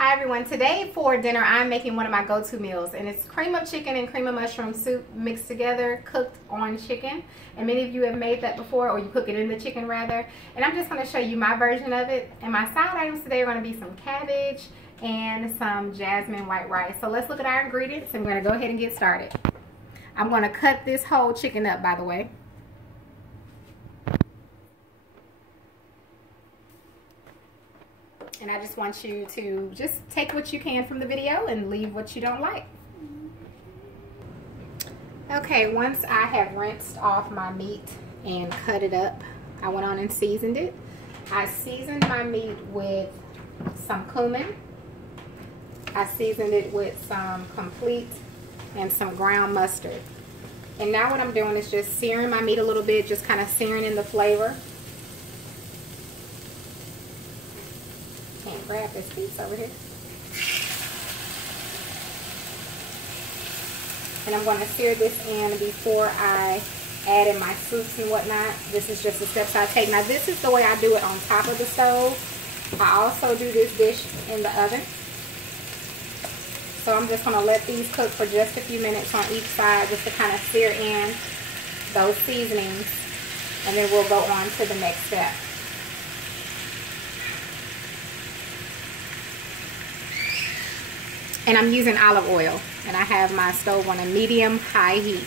Hi everyone, today for dinner I'm making one of my go-to meals, and it's cream of chicken and cream of mushroom soup mixed together, cooked on chicken. And many of you have made that before, or you cook it in the chicken rather. And I'm just going to show you my version of it. And my side items today are going to be some cabbage and some jasmine white rice. So let's look at our ingredients and we're going to go ahead and get started. I'm going to cut this whole chicken up, by the way. And I just want you to just take what you can from the video and leave what you don't like. Okay, once I have rinsed off my meat and cut it up, I went on and seasoned it. I seasoned my meat with some cumin. I seasoned it with some complete and some ground mustard. And now what I'm doing is just searing my meat a little bit, just kind of searing in the flavor. Can't grab this piece over here. And I'm going to sear this in before I add in my soups and whatnot. This is just the steps I take. Now this is the way I do it on top of the stove. I also do this dish in the oven. So I'm just going to let these cook for just a few minutes on each side, just to kind of sear in those seasonings, and then we'll go on to the next step. And I'm using olive oil, and I have my stove on a medium-high heat.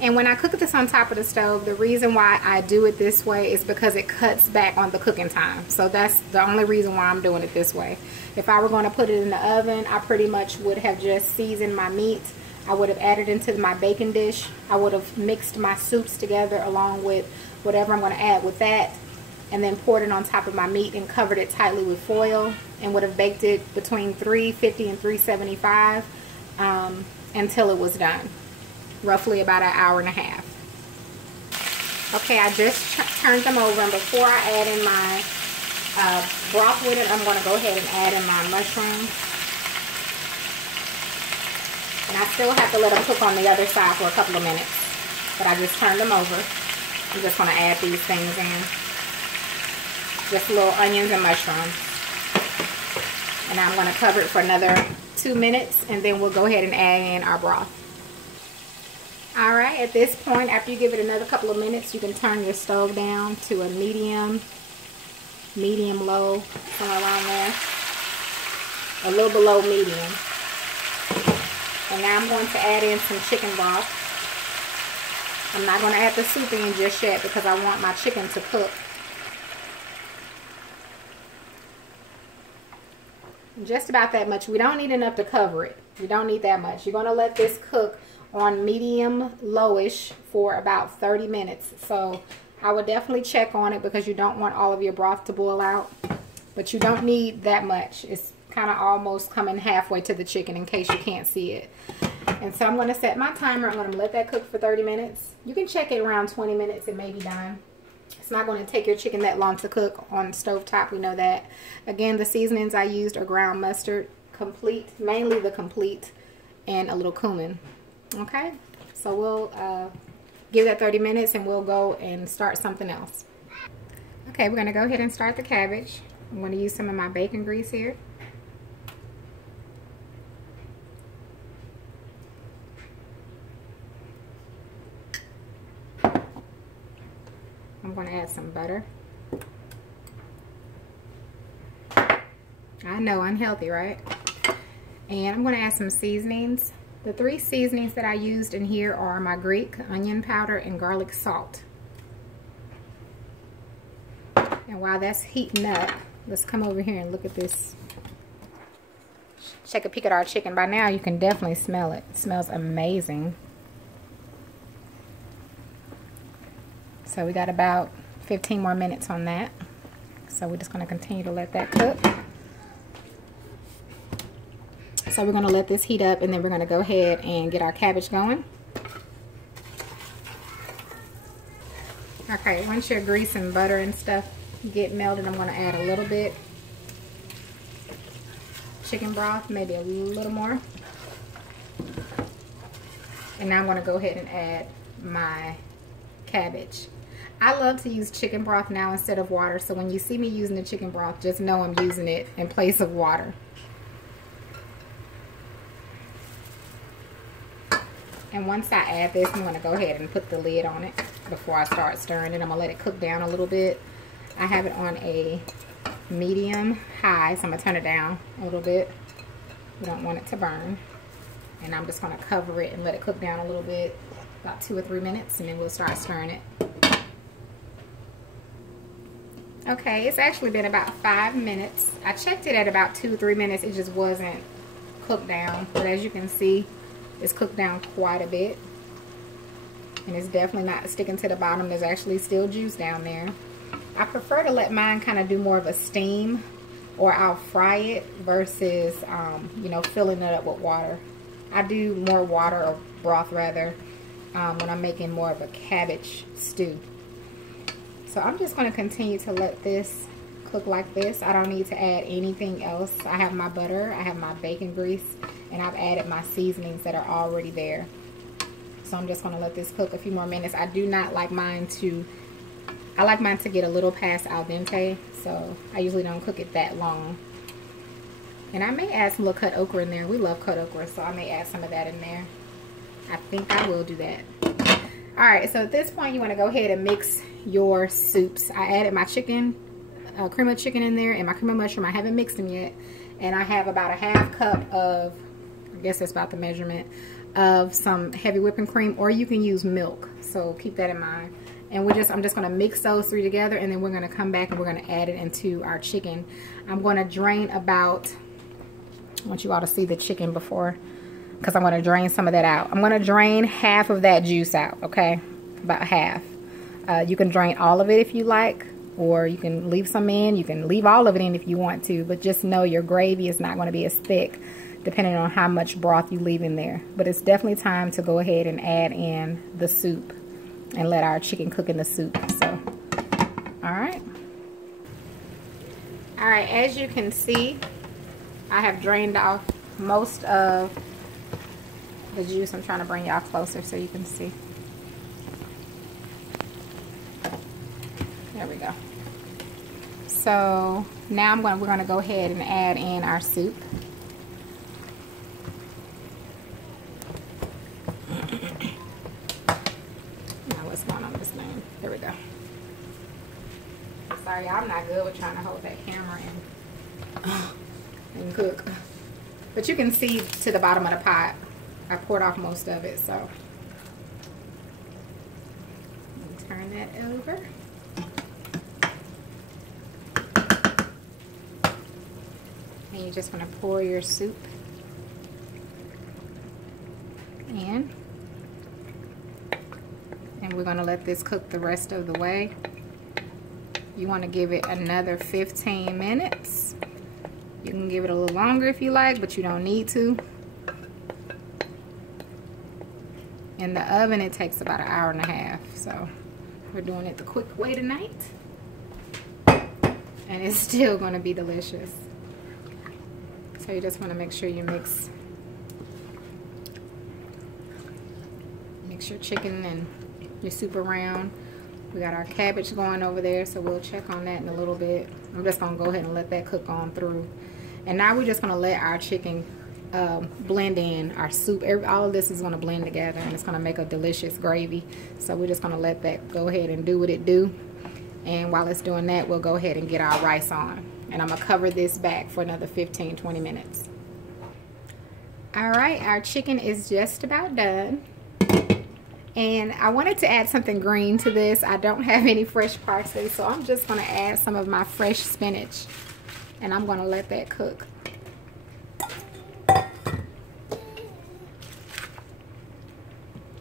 And when I cook this on top of the stove, the reason why I do it this way is because it cuts back on the cooking time. So that's the only reason why I'm doing it this way. If I were going to put it in the oven, I pretty much would have just seasoned my meat. I would have added into my baking dish. I would have mixed my soups together along with whatever I'm going to add with that, and then poured it on top of my meat and covered it tightly with foil, and would have baked it between 350 and 375 until it was done. Roughly about an hour and a half. Okay, I just turned them over, and before I add in my broth with it, I'm going to go ahead and add in my mushrooms. And I still have to let them cook on the other side for a couple of minutes, but I just turned them over. I'm just going to add these things in. Just little onions and mushrooms. And I'm going to cover it for another 2 minutes, and then we'll go ahead and add in our broth. Alright, at this point, after you give it another couple of minutes, you can turn your stove down to a medium low, somewhere around there. A little below medium. And now I'm going to add in some chicken broth. I'm not going to add the soup in just yet because I want my chicken to cook. Just about that much. We don't need enough to cover it. We don't need that much. You're going to let this cook on medium lowish for about 30 minutes. So I would definitely check on it because you don't want all of your broth to boil out, but you don't need that much. It's kind of almost coming halfway to the chicken in case you can't see it. And so I'm going to set my timer. I'm going to let that cook for 30 minutes. You can check it around 20 minutes. It may be done. It's not going to take your chicken that long to cook on the stove top. We know that. Again, the seasonings I used are ground mustard, complete, mainly the complete, and a little cumin. Okay, so we'll give that 30 minutes and we'll go and start something else. Okay, we're going to go ahead and start the cabbage. I'm going to use some of my bacon grease here. I'm going to add some butter. I know, unhealthy, right? And I'm going to add some seasonings. The 3 seasonings that I used in here are my Greek onion powder and garlic salt. And while that's heating up, let's come over here and look at this. Take a peek at our chicken. By now you can definitely smell it. It smells amazing. So we got about 15 more minutes on that. So we're just going to continue to let that cook. So we're going to let this heat up, and then we're going to go ahead and get our cabbage going. Okay, once your grease and butter and stuff get melted, I'm going to add a little bit chicken broth, maybe a little more. And now I'm going to go ahead and add my cabbage. I love to use chicken broth now instead of water. So when you see me using the chicken broth, just know I'm using it in place of water. And once I add this, I'm going to go ahead and put the lid on it before I start stirring it. I'm going to let it cook down a little bit. I have it on a medium high, so I'm going to turn it down a little bit. We don't want it to burn. And I'm just going to cover it and let it cook down a little bit, about 2 or 3 minutes, and then we'll start stirring it. Okay, it's actually been about 5 minutes. I checked it at about 2 or 3 minutes. It just wasn't cooked down. But as you can see, it's cooked down quite a bit. And it's definitely not sticking to the bottom. There's actually still juice down there. I prefer to let mine kind of do more of a steam, or I'll fry it versus, you know, filling it up with water. I do more water, or broth rather, when I'm making more of a cabbage stew. So I'm just going to continue to let this cook like this. I don't need to add anything else. I have my butter, I have my bacon grease, and I've added my seasonings that are already there. So I'm just going to let this cook a few more minutes. I do not like mine to, I like mine to get a little past al dente, so I usually don't cook it that long. And I may add some little cut okra in there. We love cut okra, so I may add some of that in there. I think I will do that. Alright, so at this point you want to go ahead and mix your soups. I added my chicken, cream of chicken in there, and my cream of mushroom. I haven't mixed them yet. And I have about a half cup of, I guess that's about the measurement, of some heavy whipping cream, or you can use milk. So keep that in mind. And I'm just going to mix those 3 together, and then we're going to come back and we're going to add it into our chicken. I'm going to drain about, I want you all to see the chicken before, because I'm going to drain some of that out. I'm going to drain half of that juice out, okay? About half. You can drain all of it if you like, or you can leave some in. You can leave all of it in if you want to, but just know your gravy is not going to be as thick depending on how much broth you leave in there. But it's definitely time to go ahead and add in the soup and let our chicken cook in the soup. So, alright. Alright, as you can see, I have drained off most of the juice. I'm trying to bring y'all closer so you can see. There we go. So now we're going to go ahead and add in our soup. Now what's going on with this thing? There we go. Sorry, I'm not good with trying to hold that camera and cook. But you can see to the bottom of the pot. I poured off most of it, so turn that over. And you just want to pour your soup in. And we're going to let this cook the rest of the way. You want to give it another 15 minutes. You can give it a little longer if you like, but you don't need to. In the oven, it takes about an hour and a half. So we're doing it the quick way tonight. And it's still going to be delicious. So you just want to make sure you mix your chicken and your soup around. We got our cabbage going over there, so we'll check on that in a little bit. I'm just going to go ahead and let that cook on through. And now we're just going to let our chicken blend in our soup. All of this is going to blend together, and it's going to make a delicious gravy. So we're just going to let that go ahead and do what it do. And while it's doing that, we'll go ahead and get our rice on. And I'm going to cover this back for another 15-20 minutes. Alright, our chicken is just about done. And I wanted to add something green to this. I don't have any fresh parsley, so I'm just going to add some of my fresh spinach. And I'm going to let that cook.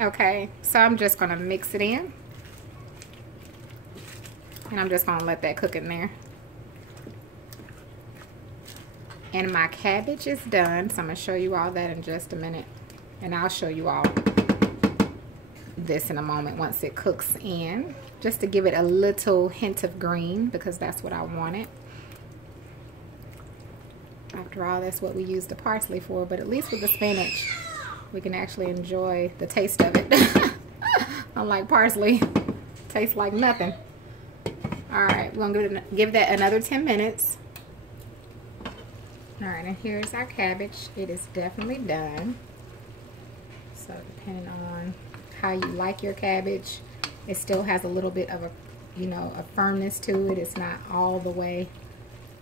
Okay, so I'm just going to mix it in. And I'm just going to let that cook in there. And my cabbage is done, so I'm going to show you all that in just a minute. And I'll show you all this in a moment once it cooks in, just to give it a little hint of green, because that's what I wanted. After all, that's what we use the parsley for, but at least with the spinach we can actually enjoy the taste of it. Unlike parsley, tastes like nothing. All right, we're gonna give that another 10 minutes. All right, and here's our cabbage. It is definitely done. So depending on how you like your cabbage, it still has a little bit of a, you know, a firmness to it. It's not all the way,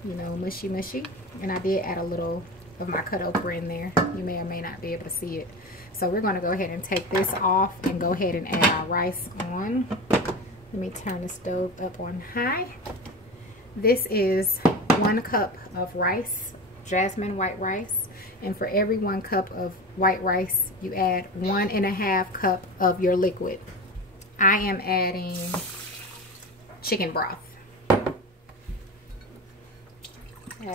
you know, mushy. And I did add a little of my cut okra in there. You may or may not be able to see it. So we're going to go ahead and take this off and go ahead and add our rice on. Let me turn the stove up on high. This is 1 cup of rice, jasmine white rice. And for every 1 cup of white rice, you add 1.5 cup of your liquid. I am adding chicken broth. Add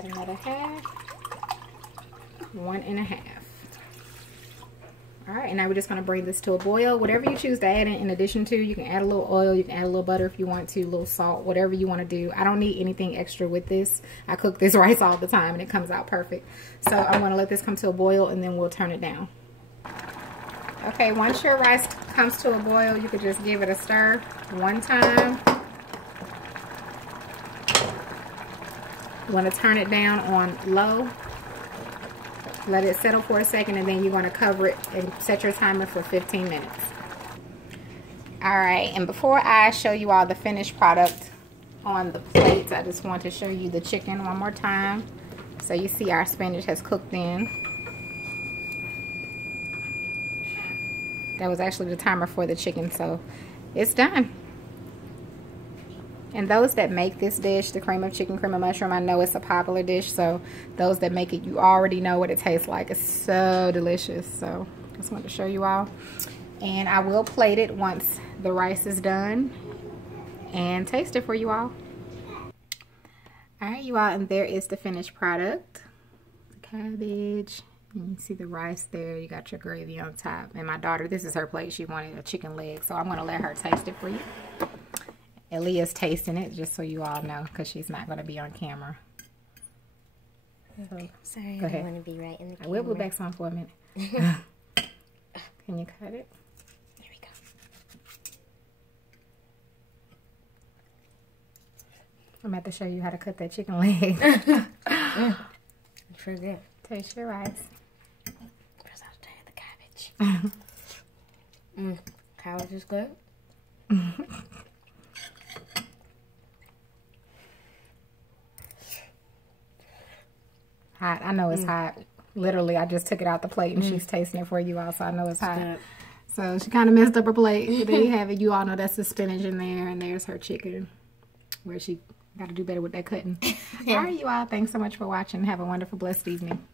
another half. 1.5. All right, and now we're just going to bring this to a boil. Whatever you choose to add in addition to, you can add a little oil, you can add a little butter if you want to, a little salt, whatever you want to do. I don't need anything extra with this. I cook this rice all the time and it comes out perfect. So I'm going to let this come to a boil and then we'll turn it down. Okay, once your rice comes to a boil, you can just give it a stir 1 time. You want to turn it down on low. Let it settle for a second, and then you're going to cover it and set your timer for 15 minutes. Alright, and before I show you all the finished product on the plates, I just want to show you the chicken one more time. So you see our spinach has cooked in. That was actually the timer for the chicken, so it's done. And those that make this dish, the cream of chicken, cream of mushroom, I know it's a popular dish. So those that make it, you already know what it tastes like. It's so delicious. So just wanted to show you all. And I will plate it once the rice is done and taste it for you all. All right, you all, and there is the finished product. The cabbage. And you see the rice there. You got your gravy on top. And my daughter, this is her plate. She wanted a chicken leg. So I'm going to let her taste it for you. Aaliyah's tasting it, just so you all know, because she's not going to be on camera. Okay. So, sorry, go ahead. I want to be right in the camera. I will put back some for a minute. Can you cut it? There we go. I'm about to show you how to cut that chicken leg. For good. Taste your rice. First, I'll try the cabbage. Cabbage is good. Hot. I know it's hot. Literally, I just took it out the plate and she's tasting it for you all, so I know it's hot. Good. So she kind of messed up her plate. But there you have it. You all know that's the spinach in there, and there's her chicken, where she got to do better with that cutting. All right, you all. Thanks so much for watching. Have a wonderful, blessed evening.